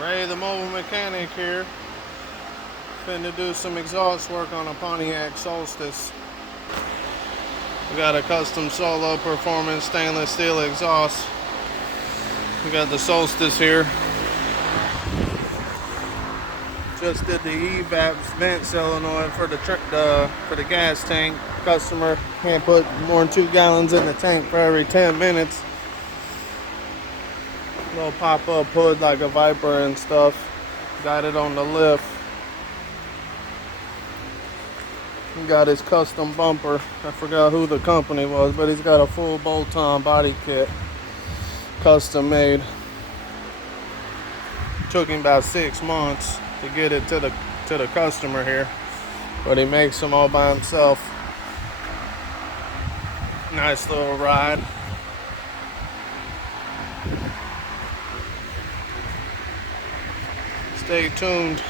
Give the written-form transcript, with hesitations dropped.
Ray the mobile mechanic here. Finna do some exhaust work on a Pontiac Solstice. We got a custom solo performance stainless steel exhaust. We got the Solstice here. Just did the EVAPS vent solenoid for the gas tank. Customer can't put more than 2 gallons in the tank for every 10 minutes. Little pop-up hood like a Viper and stuff. Got it on the lift. He got his custom bumper. I forgot who the company was, but he's got a full bolt-on body kit, custom made. Took him about 6 months to get it to the customer here, but he makes them all by himself. Nice little ride. Stay tuned.